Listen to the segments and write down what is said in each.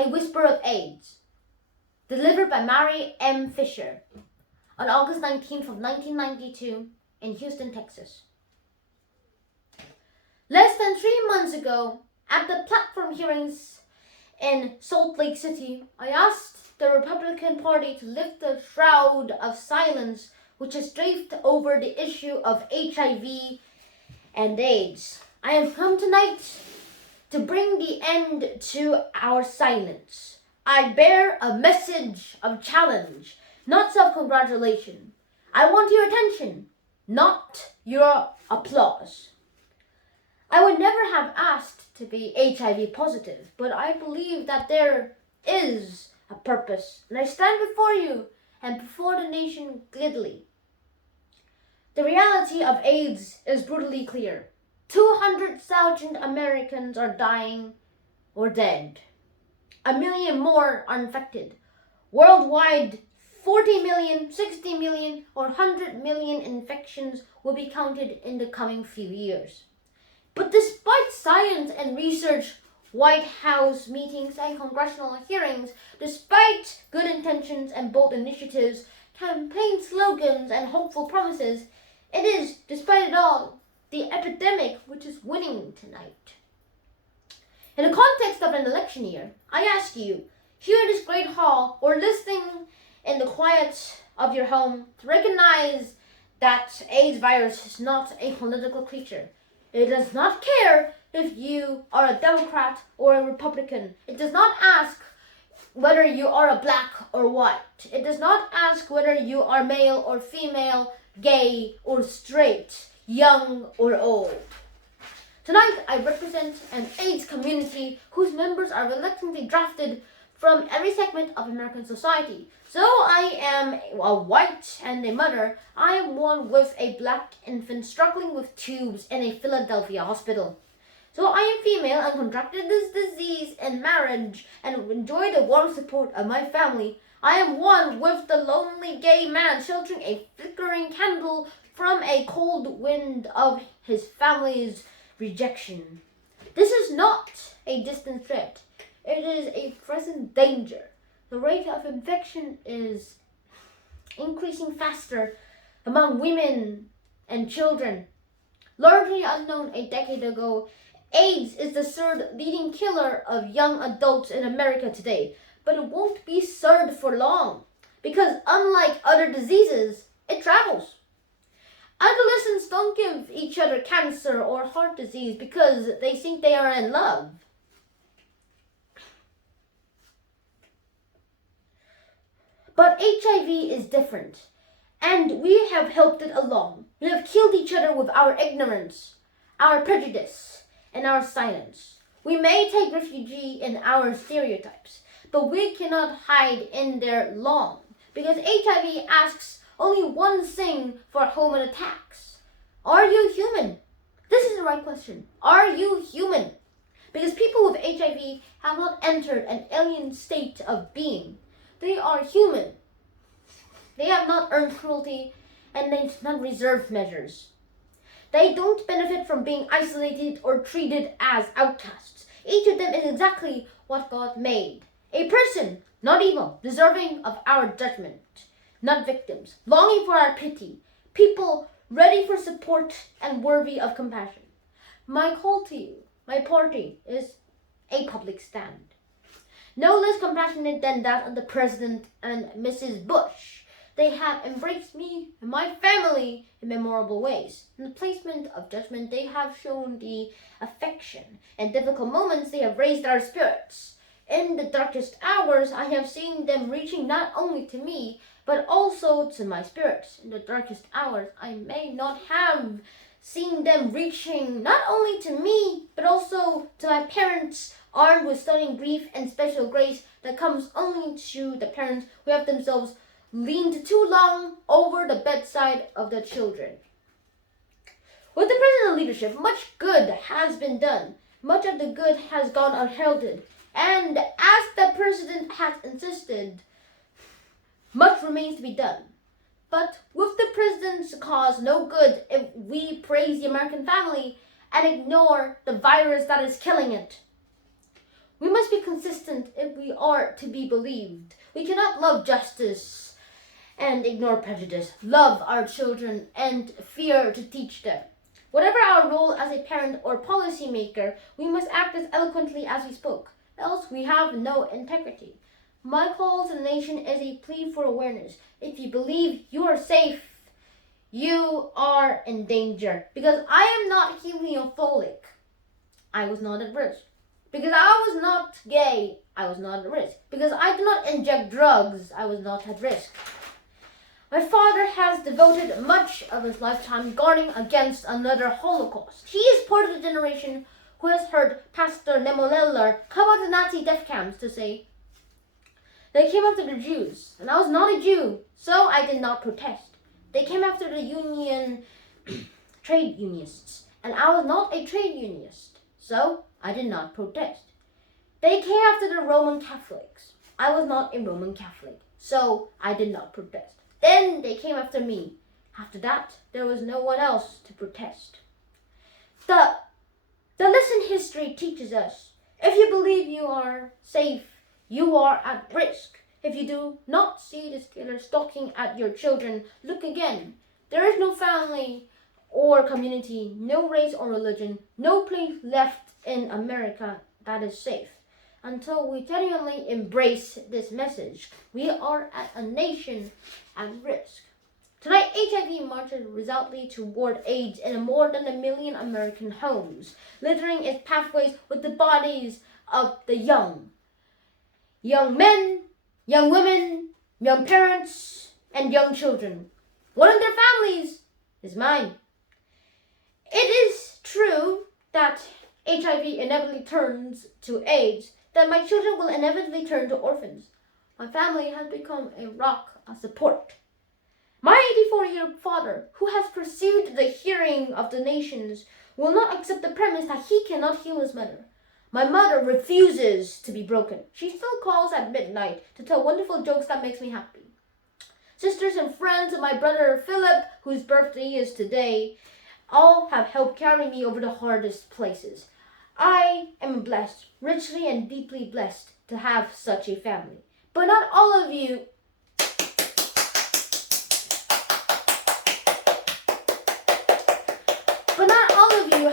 A Whisper of AIDS, delivered by Mary M. Fisher on August 19th of 1992 in Houston, Texas. Less than 3 months ago, at the platform hearings in Salt Lake City, I asked the Republican Party to lift the shroud of silence which has draped over the issue of HIV and AIDS. I have come tonight to bring the end to our silence. I bear a message of challenge, not self-congratulation. I want your attention, not your applause. I would never have asked to be HIV positive, but I believe that there is a purpose, and I stand before you and before the nation glibly. The reality of AIDS is brutally clear. 200,000 Americans are dying or dead. 1 million more are infected. Worldwide, 40 million, 60 million, or 100 million infections will be counted in the coming few years. But despite science and research, White House meetings and congressional hearings, despite good intentions and bold initiatives, campaign slogans and hopeful promises, it is, despite it all, the epidemic which is winning tonight. In the context of an election year, I ask you, here in this great hall or listening in the quiet of your home, to recognize that AIDS virus is not a political creature. It does not care if you are a Democrat or a Republican. It does not ask whether you are a black or white. It does not ask whether you are male or female, gay or straight, young or old. Tonight, I represent an AIDS community whose members are reluctantly drafted from every segment of American society. So I am a white and a mother. I am one with a black infant struggling with tubes in a Philadelphia hospital. So I am female and contracted this disease in marriage and enjoy the warm support of my family. I am one with the lonely gay man sheltering a flickering candle from a cold wind of his family's rejection. This is not a distant threat. It is a present danger. The rate of infection is increasing faster among women and children. Largely unknown a decade ago, AIDS is the third leading killer of young adults in America today. But it won't be third for long, because unlike other diseases, it travels. Adolescents don't give each other cancer or heart disease because they think they are in love. But HIV is different, and we have helped it along. We have killed each other with our ignorance, our prejudice, and our silence. We may take refuge in our stereotypes, but we cannot hide in there long, because HIV asks only one thing for human attacks. Are you human? This is the right question. Are you human? Because people with HIV have not entered an alien state of being. They are human. They have not earned cruelty, and they do not reserve measures. They don't benefit from being isolated or treated as outcasts. Each of them is exactly what God made. A person, not evil, deserving of our judgment, not victims, longing for our pity, people ready for support and worthy of compassion. My call to you, my party, is a public stand. No less compassionate than that of the President and Mrs. Bush. They have embraced me and my family in memorable ways. In the placement of judgment, they have shown the affection. In difficult moments, they have raised our spirits. In the darkest hours, I have seen them reaching not only to me, but also to my spirits. In the darkest hours, I may not have seen them reaching not only to me, but also to my parents, armed with stunning grief and special grace that comes only to the parents who have themselves leaned too long over the bedside of their children. With the president's leadership, much good has been done. Much of the good has gone unheralded. And as the president has insisted, much remains to be done. But with the president's cause no good if we praise the American family and ignore the virus that is killing it. We must must be consistent if we are to be believed. We cannot love justice and ignore prejudice, love our children and fear to teach them. Whatever our role as a parent or policymaker, we must act as eloquently as we spoke, else we have no integrity. My call to the nation is a plea for awareness. If you believe you are safe, you are in danger. Because I am not heliophobic, I was not at risk. Because I was not gay, I was not at risk. Because I did not inject drugs, I was not at risk. My father has devoted much of his lifetime guarding against another Holocaust. He is part of the generation who has heard Pastor Nemoleller come out of the Nazi death camps to say, they came after the Jews, and I was not a Jew, so I did not protest. They came after the trade unionists, and I was not a trade unionist, so I did not protest. They came after the Roman Catholics. I was not a Roman Catholic, so I did not protest. Then they came after me. After that, there was no one else to protest. The lesson history teaches us, if you believe you are safe, you are at risk. If you do not see this killer stalking at your children, look again. There is no family or community, no race or religion, no place left in America that is safe. Until we genuinely embrace this message, we are at a nation at risk. Tonight, HIV marches resolutely toward AIDS in more than 1 million American homes, littering its pathways with the bodies of the young. Young men, young women, young parents, and young children. One of their families is mine. It is true that HIV inevitably turns to AIDS, that my children will inevitably turn to orphans. My family has become a rock of support. My 84-year father, who has pursued the hearing of the nations, will not accept the premise that he cannot heal his mother. My mother refuses to be broken. She still calls at midnight to tell wonderful jokes that makes me happy. Sisters and friends of my brother Philip, whose birthday is today, all have helped carry me over the hardest places. I am blessed, richly and deeply blessed, to have such a family. But not all of you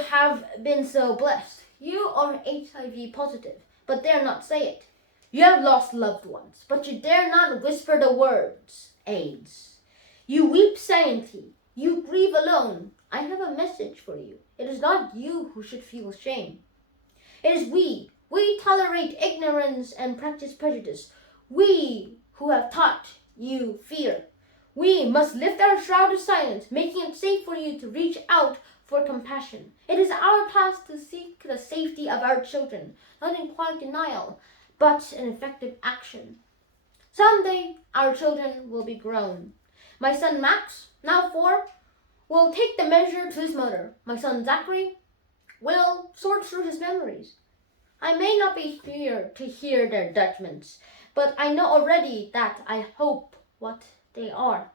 have been so blessed. You are HIV positive, but dare not say it. You have lost loved ones, but you dare not whisper the words, AIDS. You weep silently. You grieve alone. I have a message for you. It is not you who should feel shame. It is we. We tolerate ignorance and practice prejudice. We who have taught you fear. We must lift our shroud of silence, making it safe for you to reach out for compassion. It is our task to seek the safety of our children, not in quiet denial, but in effective action. Someday, our children will be grown. My son Max, now 4, will take the measure to his mother. My son Zachary will sort through his memories. I may not be here to hear their judgments, but I know already that I hope what they are.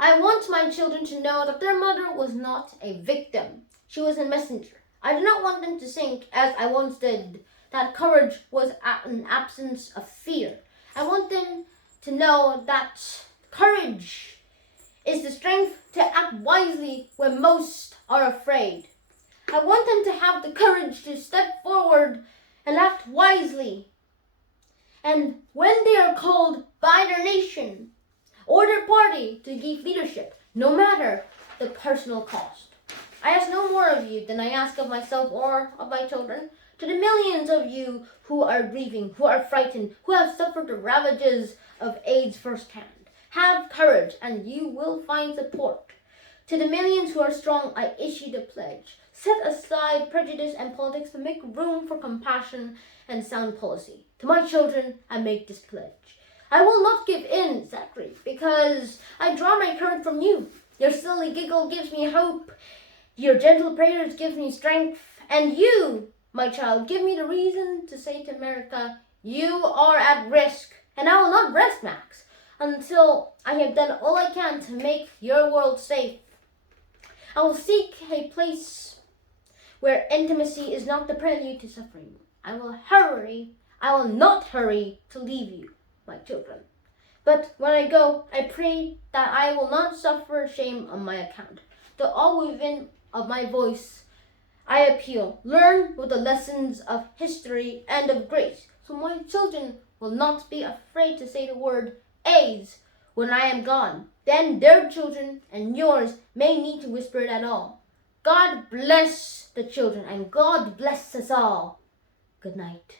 I want my children to know that their mother was not a victim. She was a messenger. I do not want them to think, as I once did, that courage was an absence of fear. I want them to know that courage is the strength to act wisely when most are afraid. I want them to have the courage to step forward and act wisely. And when they are called by their nation or their party to give leadership, no matter the personal cost. I ask no more of you than I ask of myself or of my children. To the millions of you who are grieving, who are frightened, who have suffered the ravages of AIDS firsthand, have courage and you will find support. To the millions who are strong, I issue the pledge. Set aside prejudice and politics to make room for compassion and sound policy. To my children, I make this pledge. I will not give in, Zachary, because I draw my courage from you. Your silly giggle gives me hope. Your gentle prayers give me strength. And you, my child, give me the reason to say to America, you are at risk. And I will not rest, Max, until I have done all I can to make your world safe. I will seek a place where intimacy is not the prelude to suffering, I will not hurry to leave you, my children. But when I go, I pray that I will not suffer shame on my account. To all within of my voice, I appeal. Learn with the lessons of history and of grace, so my children will not be afraid to say the word AIDS when I am gone. Then their children and yours may need to whisper it at all. God bless the children and God bless us all. Good night.